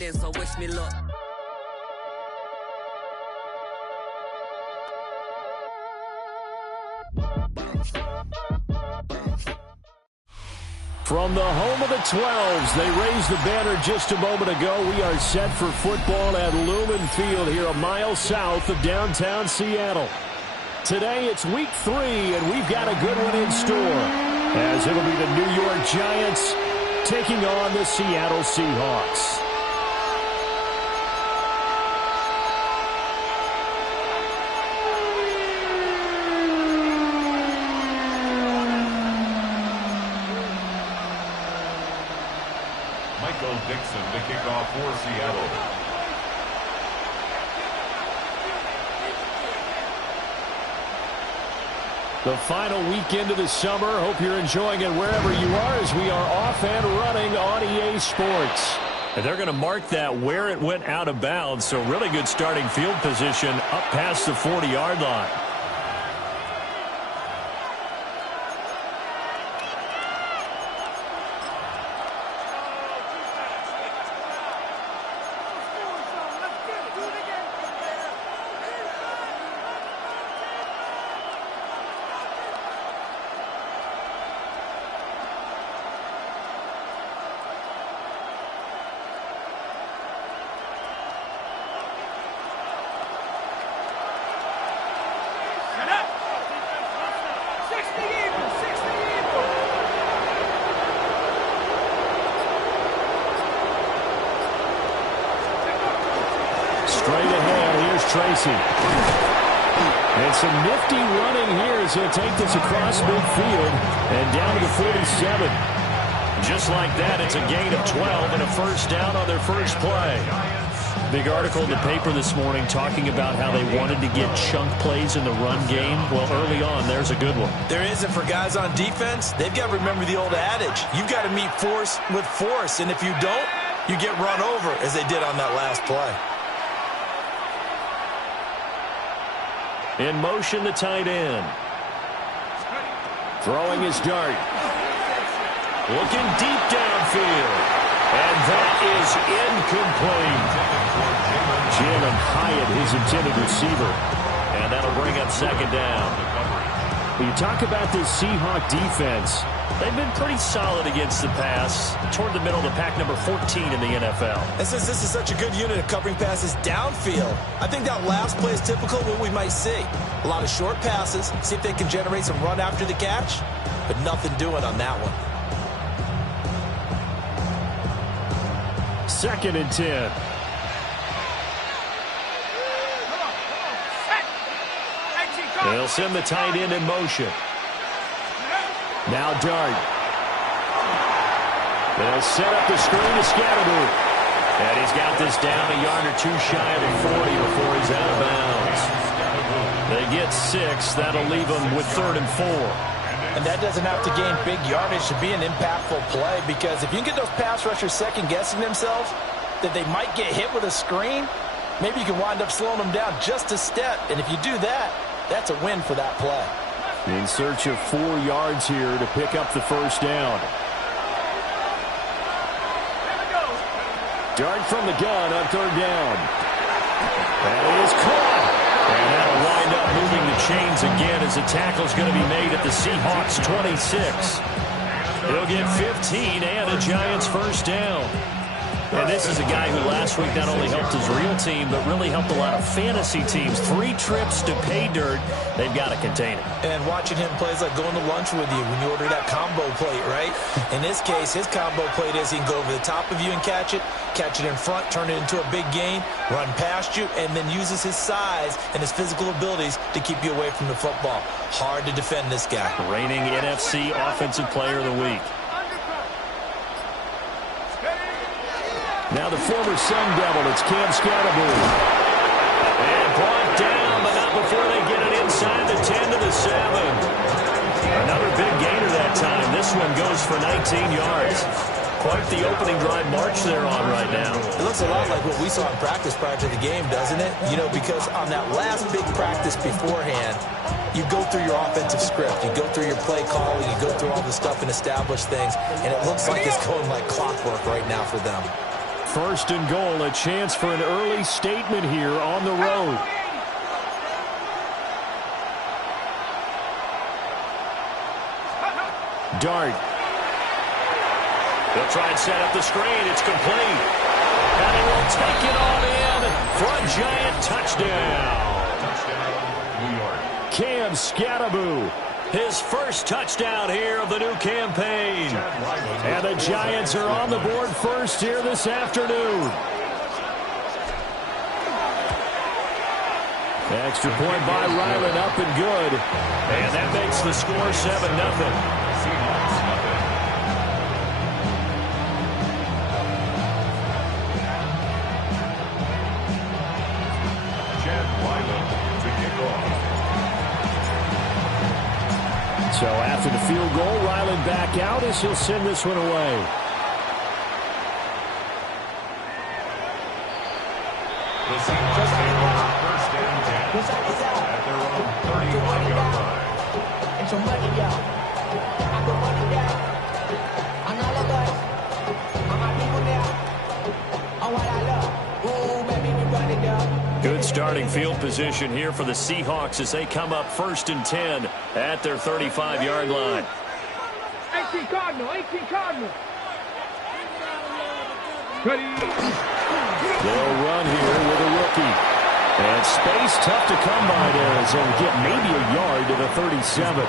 So wish me luck. From the home of the 12s, they raised the banner just a moment ago. We are set for football at Lumen Field here a mile south of downtown Seattle. Today it's week 3, and we've got a good one in store, as it'll be the New York Giants taking on the Seattle Seahawks. Dixon to kick off for Seattle. The final weekend of the summer. Hope you're enjoying it wherever you are as we are off and running on EA Sports. And they're going to mark that where it went out of bounds. So really good starting field position up past the 40-yard line. Tracy. And some nifty running here as he'll take this across midfield and down to the 47. Just like that, it's a gain of 12 and a first down on their first play. Big article in the paper this morning talking about how they wanted to get chunk plays in the run game. Well, early on, there's a good one. There isn't for guys on defense. They've got to remember the old adage. You've got to meet force with force, and if you don't, you get run over, as they did on that last play. In motion, the tight end. Throwing his dart. Looking deep downfield. And that is incomplete. Jalen Hyatt, his intended receiver. And that'll bring up second down. When you talk about this Seahawk defense, they've been pretty solid against the pass toward the middle of the pack, number 14 in the NFL. And since this is such a good unit of covering passes downfield, I think that last play is typical of what we might see. A lot of short passes, see if they can generate some run after the catch, but nothing doing on that one. 2nd and 10. They'll send the tight end in motion. Now Dart. They'll set up the screen to Scatterboo. And he's got this down a yard or two shy of the 40 before he's out of bounds. They get 6. That'll leave them with 3rd and 4. And that doesn't have to gain big yardage to be an impactful play, because if you can get those pass rushers second-guessing themselves that they might get hit with a screen, maybe you can wind up slowing them down just a step. And if you do that, that's a win for that play. In search of 4 yards here to pick up the first down. Dart from the gun on 3rd down. That is caught. And that'll wind up moving the chains again as the tackle's going to be made at the Seahawks 26. He'll get 15 and a Giants first down. And this is a guy who last week not only helped his real team, but really helped a lot of fantasy teams. 3 trips to pay dirt. They've got to contain him. And watching him play is like going to lunch with you when you order that combo plate, right? In this case, his combo plate is he can go over the top of you and catch it in front, turn it into a big gain, run past you, and then uses his size and his physical abilities to keep you away from the football. Hard to defend this guy. Reigning NFC Offensive Player of the Week. Now the former Sun Devil, it's Cam Scatterboo. And brought down, but not before they get it inside the 10 to the 7. Another big gainer that time. This one goes for 19 yards. Quite the opening drive march they're on right now. It looks a lot like what we saw in practice prior to the game, doesn't it? You know, because on that last big practice beforehand, you go through your offensive script, you go through your play calling, you go through all the stuff and establish things, and it looks like it's going like clockwork right now for them. First and goal, a chance for an early statement here on the road. Dart. They'll try and set up the screen. It's complete. And he will take it on in for a Giant touchdown. Touchdown, New York. Cam Skattebo, his first touchdown here of the new campaign. And the Giants are on the board first here this afternoon. Extra point by Ryland, up and good. And that makes the score 7-0. Seahawks, nothing. Chad Ryland to kick off. So after the field goal, Ryland back out as he'll send this one away. The Seahawks take over first and 10 at their own 31-yard line. It's your money, y'all. I put money down. On all of us. On my people now. On what I love. Ooh, baby, we run it up. Good starting field position here for the Seahawks as they come up first and 10 at their 35-yard line. 18 Cardinal, 18 Cardinal. They'll run here with a rookie. And space tough to come by there as they'll get maybe a yard to the 37.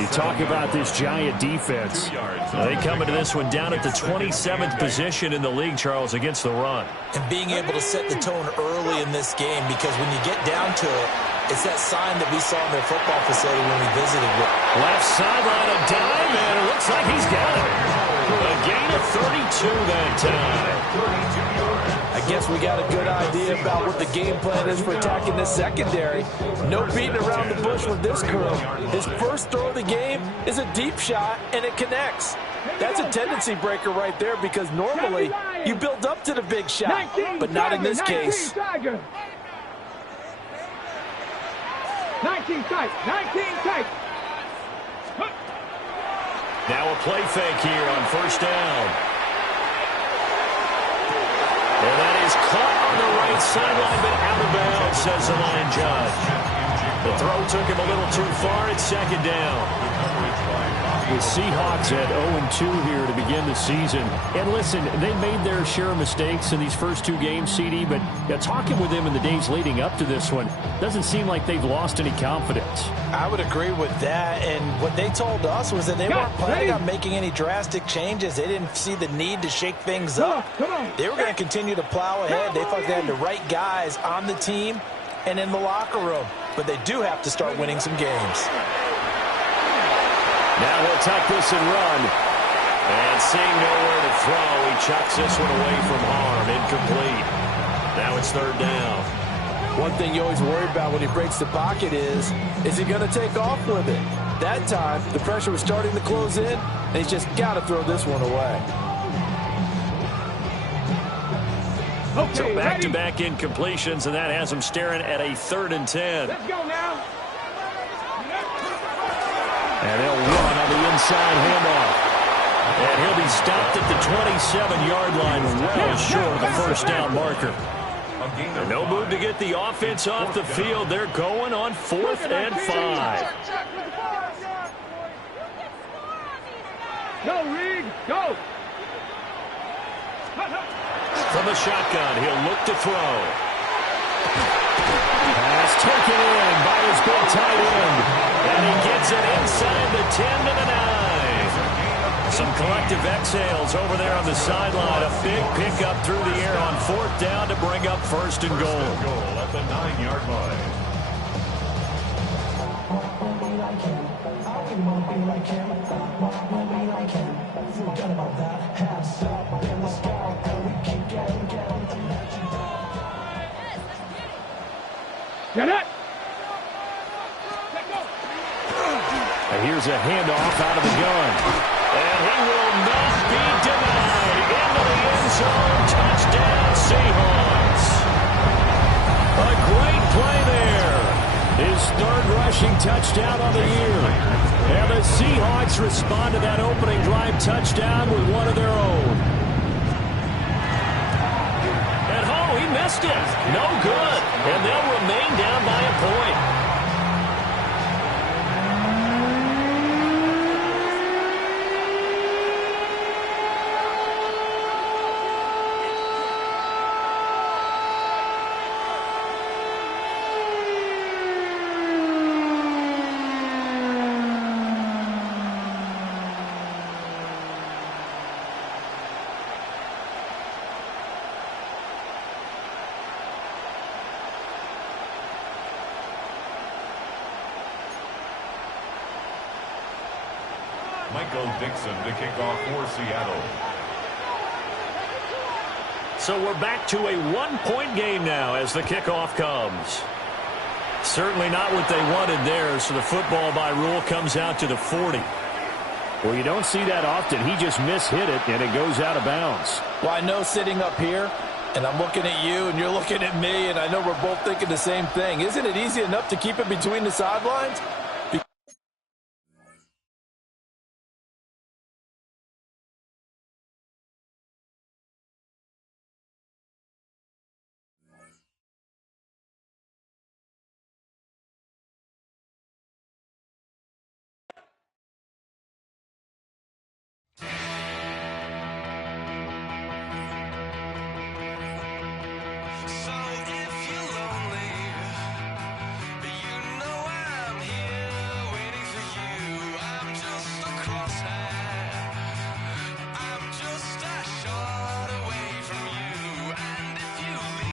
You talk about this Giant defense. They come into this one down at the 27th position in the league, Charles, against the run. And being able to set the tone early in this game, because when you get down to it, it's that sign that we saw in their football facility when we visited. Left sideline, a dime, and it looks like he's got it. A gain of 32 that time. I guess we got a good idea about what the game plan is for attacking this secondary. No beating around the bush with this crew. His first throw of the game is a deep shot, and it connects. That's a tendency breaker right there, because normally you build up to the big shot, but not in this case. 19 tight, 19 tight. Now a play fake here on first down. And that is caught on the right sideline, but out of bounds, says the line judge. The throw took him a little too far. It's second down. The Seahawks at 0-2 here to begin the season. And listen, they made their share of mistakes in these first two games, CD, but talking with them in the days leading up to this one, doesn't seem like they've lost any confidence. I would agree with that, and what they told us was that they weren't planning on making any drastic changes. They didn't see the need to shake things up. They were going to continue to plow ahead. They thought they had the right guys on the team and in the locker room, but they do have to start winning some games. Now he'll tuck this and run. And seeing nowhere to throw, he chucks this one away from harm. Incomplete. Now it's third down. One thing you always worry about when he breaks the pocket is he going to take off with it? That time, the pressure was starting to close in, and he's just got to throw this one away. Okay, So back-to-back incompletions, and that has him staring at a 3rd and 10. Let's go now. And they'll run on the inside handoff. And he'll be stopped at the 27-yard line, well short of the first down marker. And no move to get the offense off the field. They're going on 4th and 5. Go, Reed, go. From the shotgun, he'll look to throw. Pass taken in by his big tight end. And he gets it inside the 10 to the 9. Some collective exhales over there on the sideline. A big pickup through the air on 4th down to bring up 1st and goal. At the 9-yard line. Get it. And here's a handoff out of the gun. And he will not be denied. Into the end zone. Touchdown, Seahawks. A great play there. His 3rd rushing touchdown on the year. And the Seahawks respond to that opening drive touchdown with one of their own. missed it. No good. And they'll remain down by a point. Michael Dixon to kick off for Seattle. So we're back to a one-point game now as the kickoff comes. Certainly not what they wanted there, so the football by rule comes out to the 40. Well, you don't see that often. He just mishit it, and it goes out of bounds. Well, I know sitting up here, and I'm looking at you, and you're looking at me, and I know we're both thinking the same thing. Isn't it easy enough to keep it between the sidelines?